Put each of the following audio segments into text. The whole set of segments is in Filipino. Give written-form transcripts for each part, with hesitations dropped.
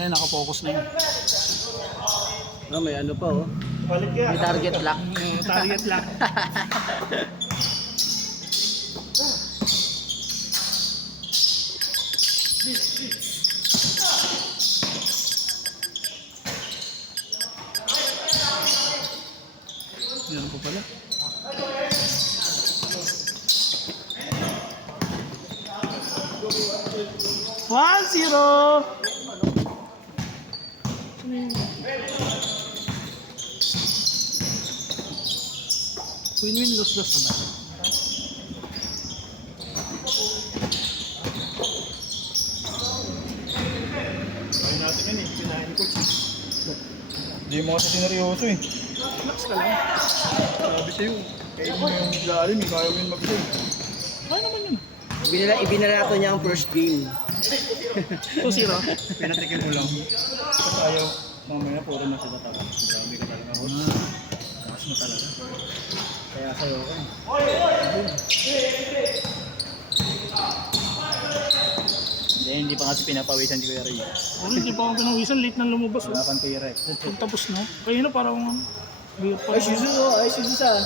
Ayan, nakapokus na yun. Oh, may ano pa oh. Balik yan. May target lock. Target lang. Yan po pala. One, zero. Win-win, lose-lose naman. Kaya natin yan eh. Pinahin ko. Hindi mo kasi sineryoso eh. Relax ka lang. Sabi sa'yo. Kaya mo yung lalim eh. Kaya mo yung mag-save. Kaya naman yun. Ibinarato niya ang first game. 2-0. Pinatikin mo lang. Kasi ayaw. Mamaya puro na sila tapos. Grabe ka talaga. Takas mo talaga. Kaya sa'yo ko. Hindi pa kasi pinapawisan si Kuya Ray. Ano, hindi pa ako pinawisan. Late nang lumabas. Wala kang tira eh. Pagtapos na. Kaya na parang... Ay, Suzu ah.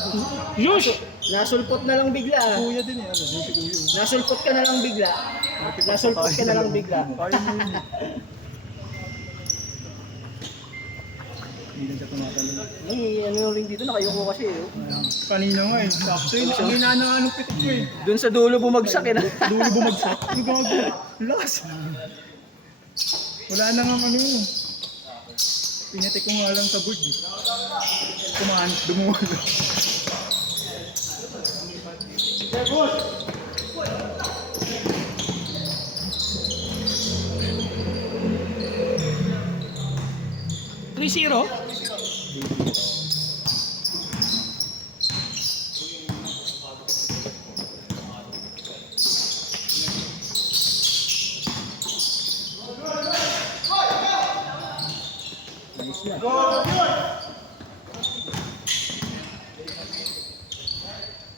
Yush! Nasulpot na lang bigla ah. Kuya din eh. Ano si Kuya. Nasulpot ka na lang bigla. Nasulpot ka na lang bigla. Kaya mo yun eh. Hindi na siya tumatalo. Ay, ano rin dito, nakayuko kasi eh. Kanina nga eh. Sakto yun. Ang hinanaan ng pitik ko eh. Doon sa dulo bumagsak eh na. Dulo bumagsak. Ang gago. Lakas. Wala na nga ano. Pinatik ko nga lang sa board eh. Kumahanap, dumulo. Three zero? Nice na.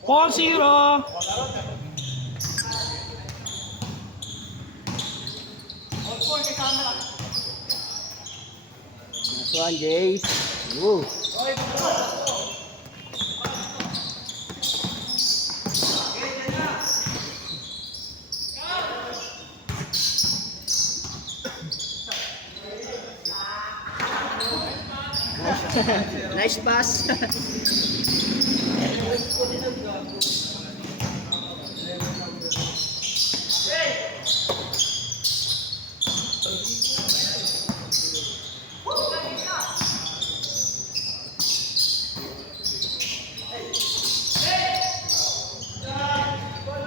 Four zero. Nice one, Jay. Woo. Nice pass.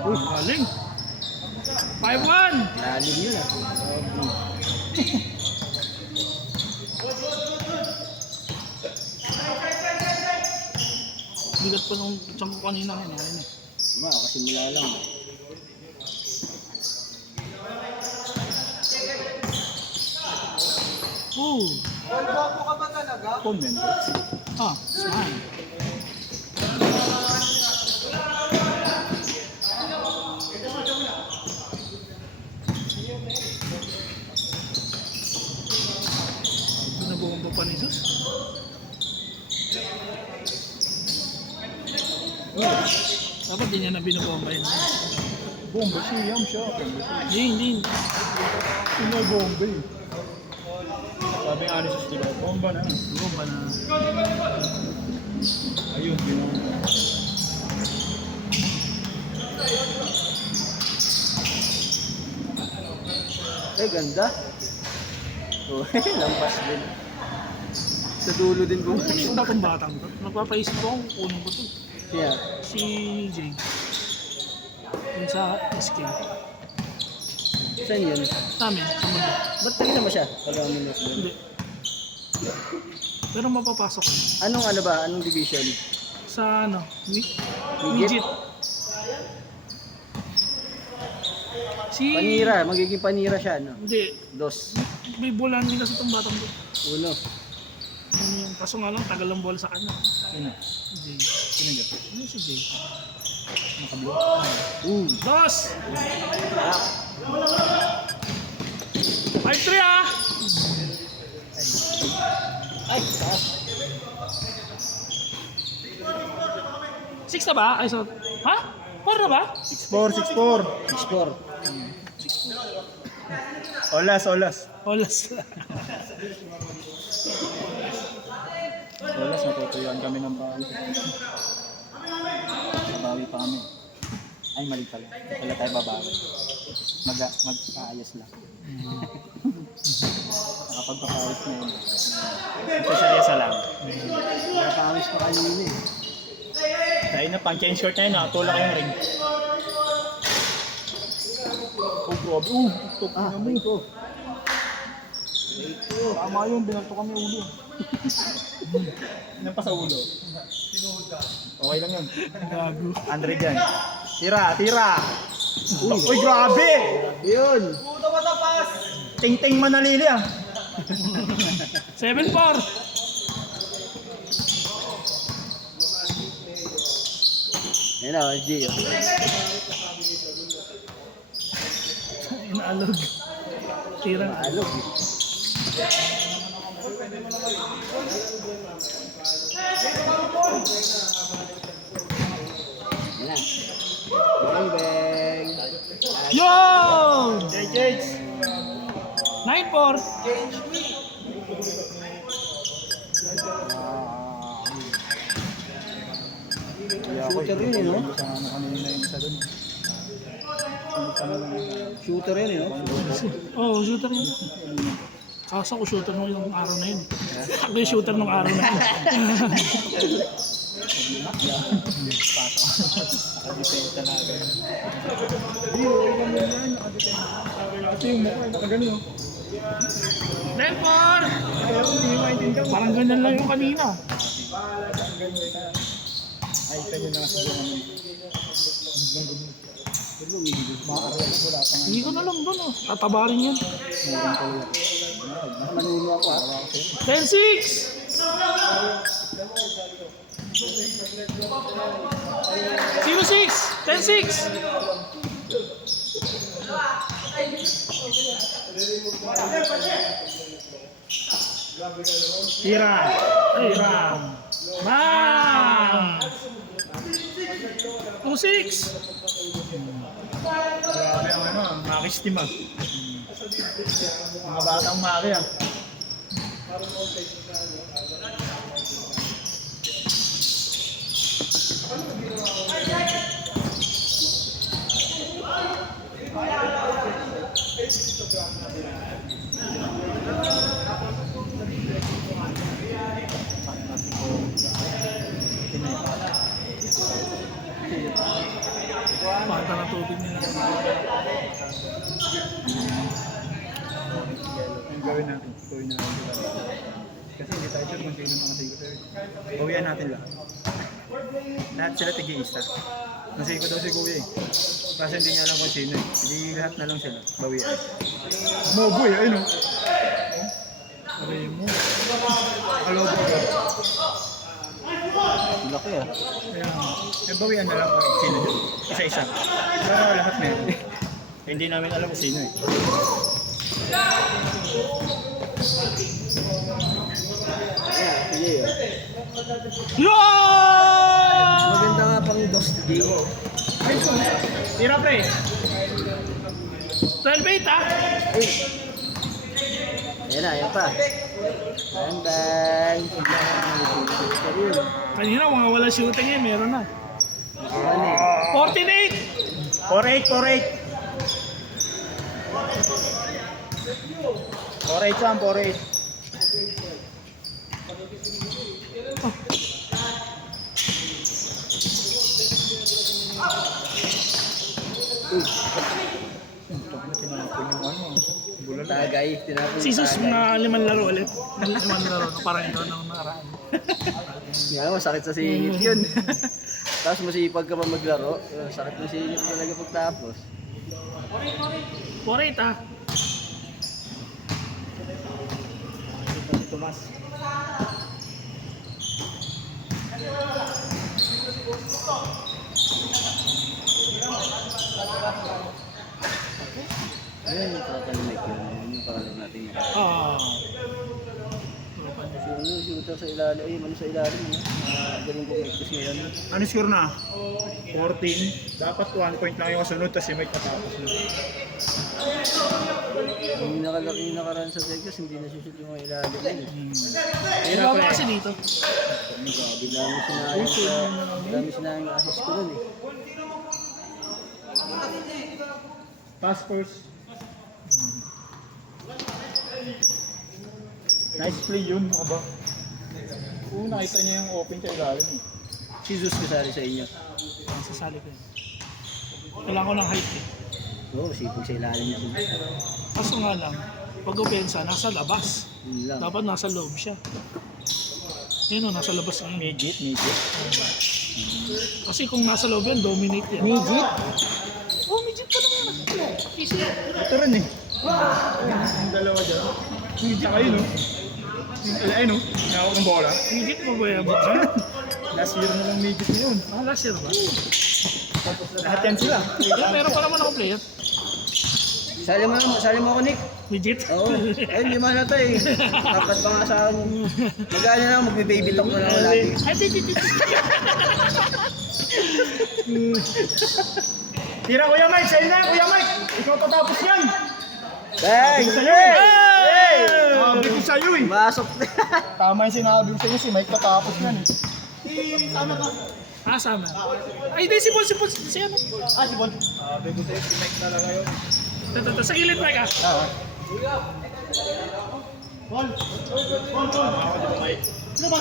Galing. 5-1. Lalim yun ah. Bigat pa nung tiyan ko kanina. Ayun eh. Diba, kasimula lang. Oh. Volvo ka ba talaga? Comment. Ah, smile. Nabumba pa ni Sus. Dapat din niya na binubomba yun. Bomba siya, yam siya. Hindi. Sino bomba eh? Sabi nga ni Sus, diba? Bomba na. Bomba na. Ayun, binomba. Ay, ganda. Oh, lampas din. Sa dulo din Kunin ko bumagsak. ba itong batang to? Nagpapaisip ko kung kunin ko to. Kaya, Si Jay. Yung sa SK. saan yun? Namin, sa mundo. Ba't nakita mo siya? Pag-aminos doon. Hindi. Pero mapapasok ko. Anong ano ba? Anong division? Sa ano? Midget? Midget. Si... Panira, magiging panira siya, no? Hindi. Dos. May bola din kasi itong batang to. Uno. Yun yung kaso nga lang, tagal ng bola sa kanya. Sino? Si Jay. Sino dyan? Ano si Jay? Nakablo? Dos! 5-3 ah! 6 na ba? Ay, so, ha? 4 na ba? 6-4, 6-4. Score. Olas. Olas. Olas, natutuyuan kami ng bawi. Babawi pa kami. Ay, mali pala. Wala tayo babawi. Mag-aayos lang. Nakapagpapawis na yun. Seryoso lang. Nakakawis pa kanina eh. Dahil na pang change short na yun, nakatulak yung ring. Oh, grabe. Tuk na mo. Ito. Tama yun, binalto kami ulo. Ilan pa sa ulo? Okay lang yun. Gago. Andre dyan. Tira. Uy, grabe! Yun. Ting-ting manalili ah. 7-4. Yan na, SG. Inaalog. Tirang. Maalog. Yan na. Bang bang. Yo! JJ! 9-4. Shooter yun eh, no? Kasama kanina yung isa dun. Shooter yun eh, no? Oh, shooter yun. Kaso ko shooter nung yung araw na yun. Ako yung shooter nung araw na yun. Nakadepensa na agad. Hindi, okay lang yan. Ito yung mukha, nakagano. 10-4. Kaya kung hindi maintindihan mo. Parang ganyan lang yung kanina. Ay, ito yun na siguro kami. Hindi ko na lang doon oh. Tatabarin yan. Manuno ako ah. 10-6. 0-6. 10-6. Tira! Bang! 2-6. Grabe ang ano, Makis team ah. Mga batang Maki ah. Mata na tubig nila. Ang gawin natin, kasi hindi tayo sure kung sino mga sigo. Bawian natin lang. Lahat sila tig-iisa. Nasigo daw si Kuya eh. Kasi hindi niya alam kung sino eh. Hindi lahat na lang sila. Bawian. Mobo eh, ayun o. Remo. Kalobo ka. Laki ah. Eh, bawian na lang kung sino dyan. Isa-isa. Pero lahat meron. Hindi namin alam kung sino eh. Ayan, sige yun. Yo! Maganda nga pang dos today. Tira pre! 12-8 ah. Ayan na, ayan pa. Bang bang. Shooter yun. Kanina mga wala shooting eh, meron na. Ayan eh. 14-8. 4-8! 4-8 lang, 4-8. Tagay. Tinapos Si Sus, tagay. mga 5 laro ulit. 5 laro, parang ikaw nang nakaraan. Nga, masakit sa singit yun. Tapos masipag ka pa maglaro. Sakit ng singit talaga pagtapos. 4-8 ah. Tomas. Ayan yung kakalinig yun. Yun yung parang natin yun. Ah. Yung shooter dito sa ilalim. Ay, ano sa ilalim. Galing po practice ngayon. Ano score na? 14. Dapat 1 point lang yung kasunod, tapos si Mike matapos na. Yung nakaraan sa Vegas, hindi nasusunod yung mga ilalim yun. Hirap pa kasi dito. Dami sinayang yung assist ko dun eh. Pass first. Nice play yun, mga ba? Oo, nakita niya yung open sa ilalim eh. Si Jesus kasali sa inyo. Sasali ko yun. Kailangan ko ng height eh. Oo, sipag sa ilalim niya. Kaso nga lang, pag opensa, nasa labas. Yun lang. Dapat nasa loob siya. Yun o, nasa labas ngayon. Midget. Kasi kung nasa loob yan, dominate yan. Midget? Oh, midget pa naman. Easy. Ito rin eh. Yung dalawa dyan. Tsaka yun oh. Ayun oh, nakawag ng bola. Midget mo ba yan? Last year na lang midget na yun. Ah, last year ba? Lahat yan sila. Meron pa naman ako player. Sali mo ako, Nick. Midget? Oo. Ay, hindi man nato eh. Dapat pa nga sa akin. Mag-ano na, magbe-baby talk na lang ako lagi. Ay, titi. Tira Kuya Mike, sa'yo na yan Kuya Mike. Ikaw patapos yan. Thanks! Hey! Sabi ko sa'yo eh. Masok na. Tama yung sinabi ko sa'yo, si Mike patapos yan eh. Sama ka. Ah, sama. Ay, hindi, si Paul. Si ano? Ah, si Bon. Sabi ko sa'yo, si Mike talaga yun. Ito, sa gilid, Mike, ah. Bon. Bon. Bon. Sino ba?